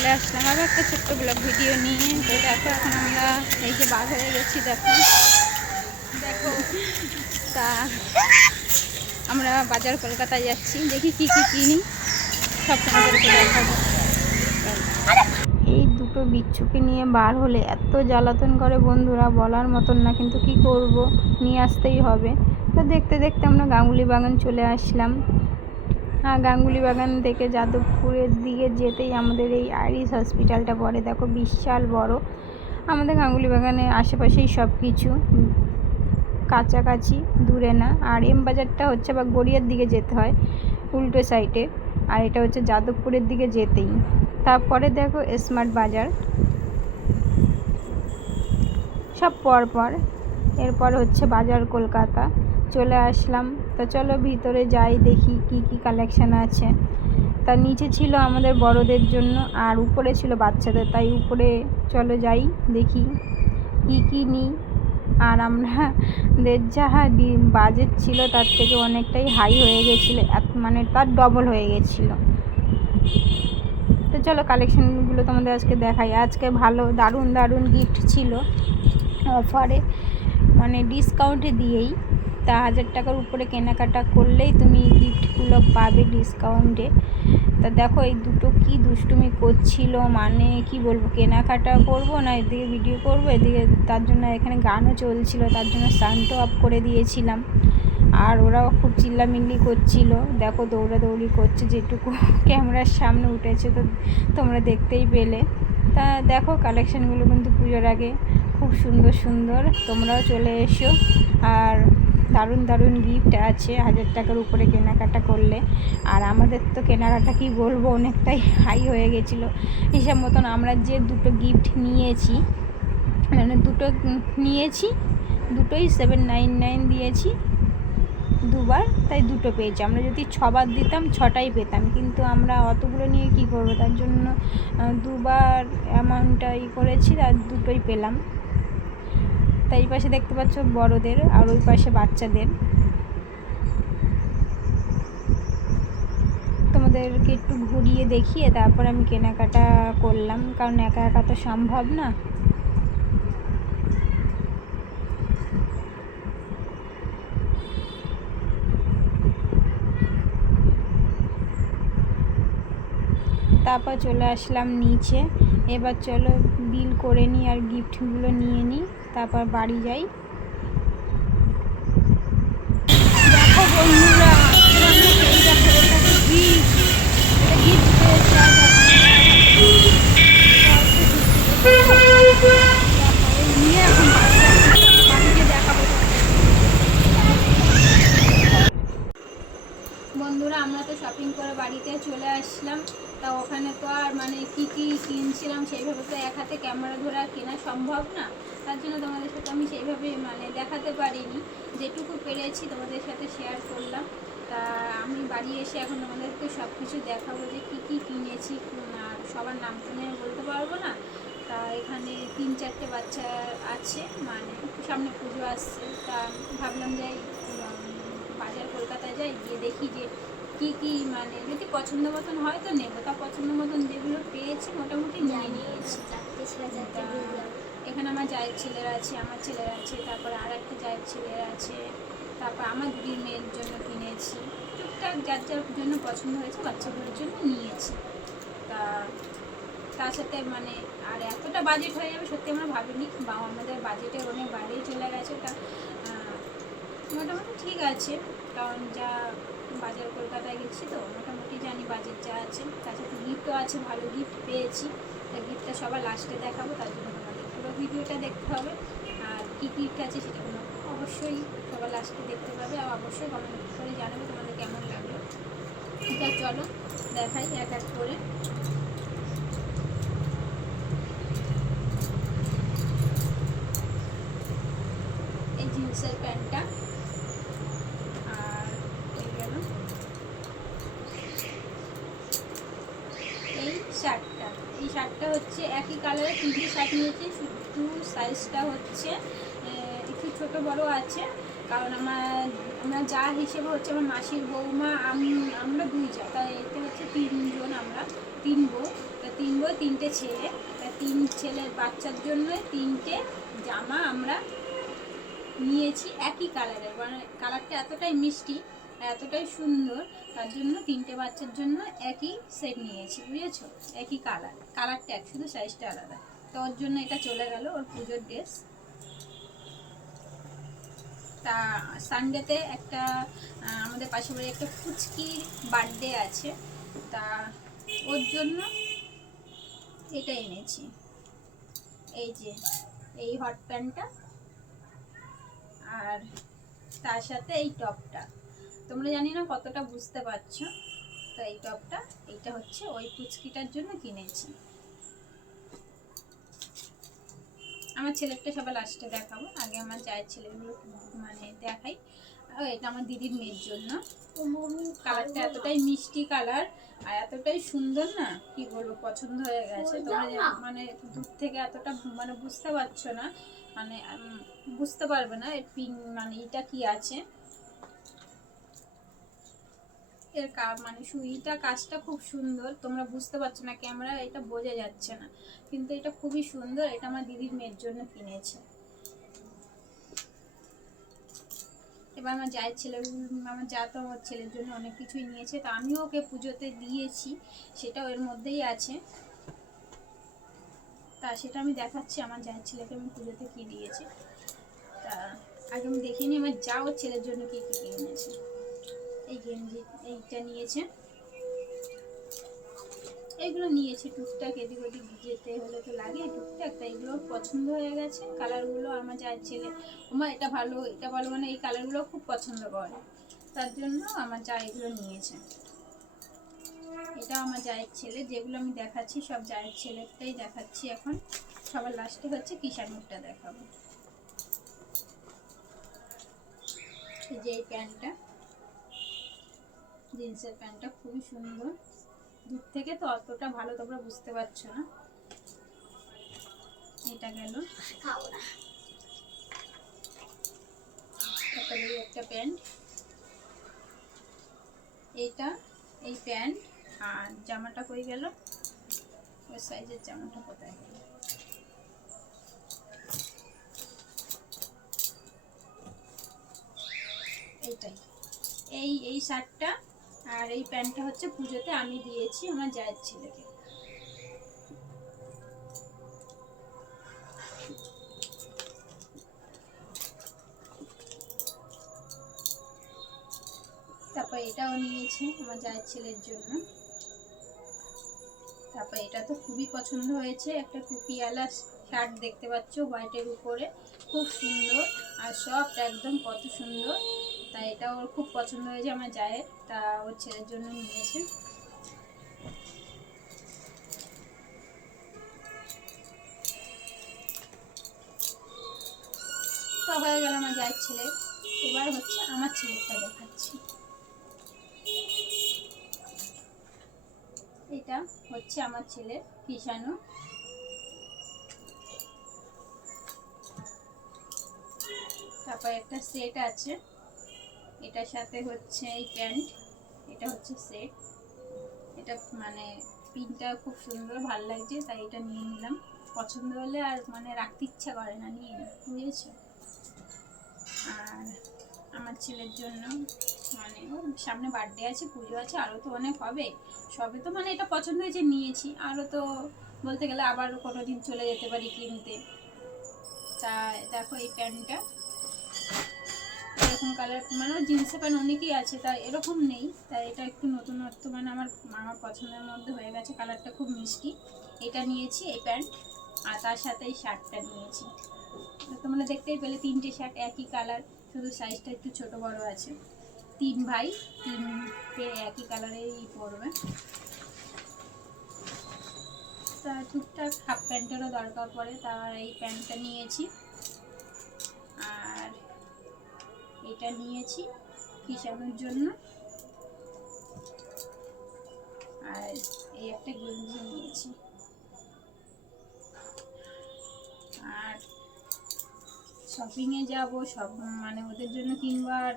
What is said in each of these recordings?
চলে আসলাম। আবার একটা ছোট্ট ব্লগ ভিডিও নিয়ে। তো দেখো, এখন আমরা এই যে হয়ে গেছি, দেখো। দেখো, তা আমরা বাজার কলকাতায় যাচ্ছি। দেখি কি কি কিনি। সব এই দুটো বিচ্ছুকে নিয়ে বার হলে এত জ্বালাতন করে বন্ধুরা, বলার মতন না, কিন্তু কি করব? নিয়ে আসতেই হবে। তো দেখতে দেখতে আমরা গাঙ্গুলি বাগান চলে আসলাম। গাঙ্গুলি বাগান থেকে যাদবপুরের দিকে যেতেই আমাদের এই আইরিস হসপিটালটা পড়ে। দেখো, বিশাল বড়। আমাদের গাঙ্গুলি বাগানের আশেপাশেই সব কিছু কাছাকাছি, দূরে না। আর এম বাজারটা হচ্ছে বা গড়িয়ার দিকে যেতে হয়, উল্টো সাইডে। আর এটা হচ্ছে যাদবপুরের দিকে যেতেই। তারপরে দেখো, স্মার্ট বাজার। সব পর পর এরপর হচ্ছে বাজার কলকাতা। চলে আসলাম তো চলো ভিতরে যাই, দেখি কি কি কালেকশান আছে। তার নিচে ছিল আমাদের বড়দের জন্য, আর উপরে ছিল বাচ্চাদের, তাই উপরে চলো যাই, দেখি কি কি নিই। আর আমাদের যাহা বাজেট ছিল, তার থেকে অনেকটাই হাই হয়ে গেছিল মানে তার ডবল হয়ে গেছিল। তো চলো কালেকশানগুলো তোমাদের আজকে দেখাই। আজকে ভালো, দারুণ দারুণ গিফট ছিল অফারে মানে ডিসকাউন্টে দিয়েই। তা হাজার টাকার উপরে কেনাকাটা করলেই তুমি গিফটগুলো পাবে ডিসকাউন্টে তা দেখো এই দুটো কি দুষ্টুমি করছিল মানে কি বলব, কেনাকাটা করব না এদিকে ভিডিও করব, এদিকে তার জন্য এখানে গানও চলছিল, তার জন্য সাউন্ডও অফ করে দিয়েছিলাম। আর ওরাও খুব চিল্লামিল্লি করছিল, দেখো দৌড়াদৌড়ি করছে, যেটুকু ক্যামেরার সামনে উঠেছে তো তোমরা দেখতেই পেলে। তা দেখো কালেকশানগুলো কিন্তু পুজোর আগে, খুব সুন্দর সুন্দর, তোমরাও চলে এসো। আর দারুণ দারুণ গিফট আছে, হাজার টাকার উপরে কেনাকাটা করলে। আর আমাদের তো কেনাকাটা কি বলব, অনেকটাই হাই হয়ে গেছিল। হিসাব মতন আমরা যে দুটো গিফট নিয়েছি মানে দুটো নিয়েছি, দুটোই সেভেন নাইন নাইন দিয়েছি, দুবার তাই দুটো পেয়েছি। আমরা যদি ছবার দিতাম, ছটাই পেতাম। কিন্তু আমরা অতগুলো নিয়ে কি করব? তার জন্য দুবার অ্যামাউন্টটা ই করেছি, আর দুটোই পেলাম। তাই এই পাশে দেখতে পাচ্ছ বড়দের আর ওই পাশে বাচ্চাদের। তোমাদেরকে একটু ঘুরিয়ে দেখিয়ে তারপর আমি কেনাকাটা করলাম, কারণ একা একা তো সম্ভব না। তারপর চলে আসলাম নিচে। এবার চলো বিল করে নিই আর গিফটগুলো নিয়ে নিই। তারপর বাড়ি যাই। দেখো বন্ধুরা বন্ধুরা, আমরা তো শপিং করে বাড়িতে চলে আসলাম। তা ওখানে তো আর মানে কি কি কিনছিলাম সেইভাবে তো এক হাতে ক্যামেরা ধরে কেনা সম্ভব না। তার জন্য তোমাদের সাথে আমি সেইভাবে মানে দেখাতে পারিনি। যেটুকু পেরেছি তোমাদের সাথে শেয়ার করলাম। তা আমি বাড়ি এসে এখন তোমাদেরকে সব কিছু দেখাবো যে কী কী কিনেছি সবার নাম তো আমি বলতে পারব না। তা এখানে তিন চারটে বাচ্চা আছে মানে সামনে পুজো আসছে। তা ভাবলাম যাই বাজার কলকাতায় যাই গিয়ে দেখি যে কি কি মানে যদি পছন্দ মতন হয় তো নেব। তা পছন্দ মতন যেগুলো পেয়েছি মোটামুটি নিয়ে নিয়েছি। এখানে আমার জায়ের ছেলেরা আছে, আমার ছেলেরা আছে, তারপর আর একটা জায়ের ছেলেরা আছে, তারপর আমার দিদির মেয়ের জন্য কিনেছি। টুকটাক যার যার জন্য পছন্দ হয়েছে, বাচ্চাগুলোর জন্য নিয়েছি। তা, তার সাথে মানে আর এতটা বাজেট হয়ে যাবে সত্যি আমরা ভাবিনি বা আমাদের বাজেটের অনেক বাইরেই চলে গেছে। তা মোটামুটি ঠিক আছে, কারণ যা বাজার কলকাতায় গেছি তো, মোটামুটি জানি বাজেট যা আছে। তার সাথে গিফটও আছে, ভালো গিফট পেয়েছি। তা গিফটটা সবার লাস্টে দেখাবো, তার জন্য ভিডিওটা দেখতে হবে। আর কী গিফট আছে সেটা অবশ্যই সবার লাস্টে দেখতে পাবে। আর অবশ্যই কমেন্ট করে জানাবে তোমাদের কেমন লাগল। ঠিক আছে, চলো দেখাই এক এক করে। এই জিন্সের প্যান্টটা। আর এই শার্টটা। এই শার্টটা হচ্ছে একই কালারের তিনটে শার্ট নিয়েছি। সাইজটা হচ্ছে একটু ছোট বড় আছে, কারণ আমার, আমরা যা হিসেবে হচ্ছে আমার মাসির বৌমা, আম, আমরা দুই যা তাই এতে হচ্ছে তিনজন আমরা, তিন বউ, তা তিন বউ, তিনটে ছেলে, তা তিন ছেলের বাচ্চার জন্য তিনটে জামা আমরা নিয়েছি একই কালারের মানে কালারটা এতটাই মিষ্টি, এতটাই সুন্দর, তার জন্য তিনটে বাচ্চার জন্য একই সেট নিয়েছি, বুঝেছ? একই কালার কালারটা এক, শুধু সাইজটা আলাদা। তো ওর জন্য এটা চলে গেল, ওর পুজোর ড্রেস তা সানডেতে একটা আমাদের পাশে বাড়ি একটা ফুচকির বার্থডে আছে। তা ওর জন্য এটা এনেছি। এই যে, এই হট প্যান্টটা আর তার সাথে এই টপটা। তোমরা জানি না কতটা বুঝতে পারছ? তো এই টপটা, এইটা হচ্ছে ওই ফুচকিটার জন্য কিনেছি। আমার ছেলেরটা সবাই লাস্টে দেখাবো। আগে আমার চায়ের ছেলেগুলো মানে দেখাই। এটা আমার দিদির মেয়ের জন্য। কালারটা এতটাই মিষ্টি কালার আর এতটাই সুন্দর না কি বলব পছন্দ হয়ে গেছে। তোমরা মানে দূর থেকে এতটা মানে বুঝতে পারছ না মানে বুঝতে পারবে না এর পিন মানে এটা কি আছে। এর মানে সুইটা কাজটা খুব সুন্দর। তোমরা বুঝতে পারছ না ক্যামেরা, এটা বোঝা যাচ্ছে না। কিন্তু এটা খুবই সুন্দর, এটা আমার দিদির মেয়ের জন্য কিনেছে। এবার আমার জায়ের ছেলে, আমার যা তো আমার ছেলের জন্য অনেক কিছুই নিয়েছে, তা আমিও ওকে পুজোতে দিয়েছি, সেটাও এর মধ্যেই আছে। তা সেটা আমি দেখাচ্ছি, আমার জায়ের ছেলেকে আমি পুজোতে কি দিয়েছি। তা আগে আমি দেখিনি আমার যা ওর ছেলের জন্য কি কি কিনেছে। এই গেঞ্জি, এইটা নিয়েছে। এগুলো নিয়েছে টুকটাক, এদিক ওদিক যেতে হলে তো লাগে, টুকটাক, তাই এগুলো পছন্দ হয়ে গেছে। কালারগুলো আমার যা ছেলে আমার এটা ভালো এটা ভালো মানে এই কালারগুলো খুব পছন্দ করে। তার জন্য আমার যা এগুলো নিয়েছে। এটা আমার জায়ের ছেলে যেগুলো আমি দেখাচ্ছি, সব জায়ের ছেলেটাই দেখাচ্ছি এখন। সবার লাস্টে হচ্ছে কিষানুরটা দেখাবো। যে এই প্যান্টটা। জিন্সের প্যান্টটা খুবই সুন্দর। দূর থেকে তো অতটা ভালো তোমরা বুঝতে পারছ না। এটা গেল। তারপরে একটা প্যান্ট। এইটা এই প্যান্ট আর জামাটা কই গেল? ওই সাইজের জামাটা কোথায় গেল? এইটাই। এই এই শার্টটা আর এই প্যান্টটা হচ্ছে পুজোতে আমি দিয়েছি আমার জায়ের ছেলেকে। তারপর এটাও নিয়েছি আমার জায়ের ছেলের জন্য। তারপর এটা তো খুবই পছন্দ হয়েছে, একটা টুপিওয়ালা শার্ট দেখতে পাচ্ছ হোয়াইটের উপরে। খুব সুন্দর আর সবটা একদম কত সুন্দর। তাই এটা ওর খুব পছন্দ হয়েছে আমার জায়ের। তা ওর ছেলের জন্য নিয়েছে। হয়ে গেল আমার জায়ের ছেলে। এবার হচ্ছে আমার দেখাচ্ছি। এটা হচ্ছে আমার ছেলে, কিষানু। তারপর একটা সেট আছে। এটার সাথে হচ্ছে এই প্যান্ট, এটা হচ্ছে সেট। এটা মানে পিনটা খুব সুন্দর, ভালো লাগছে, তাই এটা নিয়ে নিলাম। পছন্দ হলে আর মানে রাখতে ইচ্ছা করে না, নিয়ে বুঝেছ? আর আমার ছেলের জন্য মানে ওর সামনে বার্থডে আছে, পুজো আছে, আরও তো অনেক হবে। সবে তো মানে এটা পছন্দ হয়েছে, নিয়েছি। আরও তো বলতে গেলে আবার কোনো দিন চলে যেতে পারি কিনতে। তা দেখো এই প্যান্টটা। এরকম কালার মানে জিন্সের প্যান্ট অনেকই আছে, তা এরকম নেই। তাই এটা একটু নতুনত্ব মানে আমার আমার পছন্দের মধ্যে হয়ে গেছে কালারটা খুব মিষ্টি। এটা নিয়েছি এই প্যান্ট আর তার সাথে এই শার্টটা নিয়েছি। তোমরা দেখতেই পেলে, তিনটে শার্ট একই কালার শুধু সাইজটা একটু ছোট বড় আছে। তিন ভাই তিনটে একই কালারেই পরবে। তা টুকটাক হাফ প্যান্টেরও দরকার পড়ে, তা এই প্যান্টটা নিয়েছি। এটা নিয়েছি খিসানোর জন্য। আর এই একটা গেঞ্জি নিয়েছি। আর শপিংয়ে যাব সব মানে ওদের জন্য আর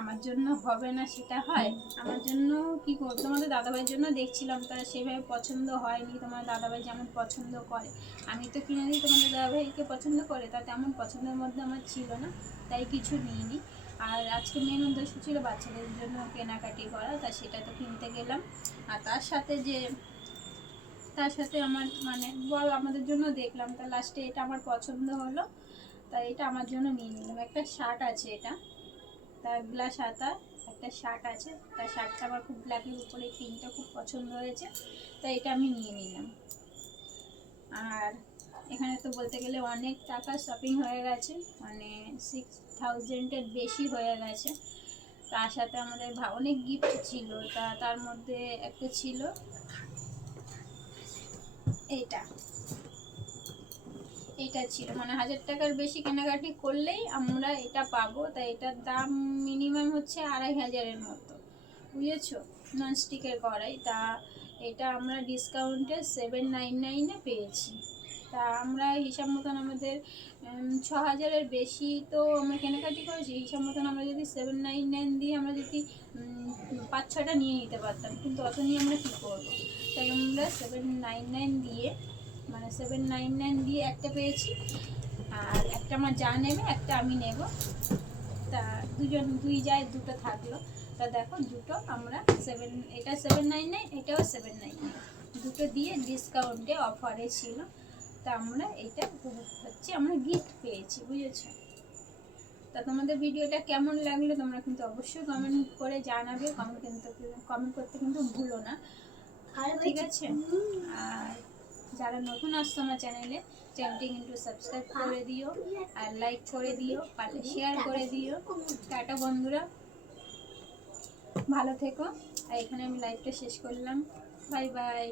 আমার জন্য হবে না সেটা হয়। আমার জন্য কি করব তোমাদের দাদাভাইয়ের জন্য দেখছিলাম, তা সেভাবে পছন্দ হয়নি, তোমার দাদাভাই যেমন পছন্দ করে। আমি তো কিনে দিই, তোমাদের দাদাভাইকে পছন্দ করে, তা তেমন পছন্দের মধ্যে আমার ছিল না, তাই কিছু নিইনি। আর আজকে মেন উদ্দেশ্য ছিল বাচ্চাদের জন্য কেনাকাটি করা, তা সেটা তো কিনতে গেলাম। আর তার সাথে যে, তার সাথে আমার মানে বড় আমাদের জন্য দেখলাম, তা লাস্টে এটা আমার পছন্দ হলো তাই এটা আমার জন্য নিয়ে নিলাম। একটা শার্ট আছে এটা। তা গ্লাস হাতা, একটা শার্ট আছে, তার শার্টটা আমার খুব ব্ল্যাকের উপরে, প্রিন্টটা খুব পছন্দ হয়েছে, তাই এটা আমি নিয়ে নিলাম। আর এখানে তো বলতে গেলে অনেক টাকা শপিং হয়ে গেছে মানে সিক্স থাউজেন্ডের বেশি হয়ে গেছে। তার সাথে আমাদের অনেক গিফট ছিল, তা, তার মধ্যে একটা ছিল, এইটা। এটা ছিল। মানে হাজার টাকার বেশি কেনাকাটি করলেই আমরা এটা পাবো। তাই এটার দাম মিনিমাম হচ্ছে আড়াই হাজারের মতো। বুঝেছ? ননস্টিকের কড়াই তা এটা আমরা ডিসকাউন্টে সেভেন নাইন নাইনে পেয়েছি। তা আমরা হিসাব মতন আমাদের ছ হাজারের বেশি তো আমরা কেনাকাটি করেছি। হিসাব মতন আমরা যদি সেভেন নাইন নাইন দিয়ে আমরা যদি পাঁচ ছটা নিয়ে নিতে পারতাম। কিন্তু অত নিয়ে আমরা কী করব? তাই আমরা সেভেন নাইন নাইন দিয়ে মানে সেভেন নাইন নাইন দিয়ে একটা পেয়েছি। আর একটা আমার যা নেবে একটা আমি নেব। তা দুজন দুই যায় দুটো থাকল। তা দেখো দুটো আমরা সেভেন এটা সেভেন নাইন নাইন এটাও সেভেন নাইন নাইন দুটো দিয়ে ডিসকাউন্টে অফারে ছিল। তা আমরা এটা হচ্ছে আমরা গিফট পেয়েছি বুঝেছ? তা তোমাদের ভিডিওটা কেমন লাগল তোমরা কিন্তু অবশ্যই কমেন্ট করে জানাবে। কমেন্ট কিন্তু কমেন্ট করতে কিন্তু ভুলো না। ঠিক আছে? আর যারা নতুন আসছো আমার চ্যানেলে, চ্যানেলটি কিন্তু সাবস্ক্রাইব করে দিও আর লাইক করে দিও পারলে শেয়ার করে দিও। টাটা বন্ধুরা। ভালো থেকো। আর এখানে আমি লাইভটা শেষ করলাম। Bye bye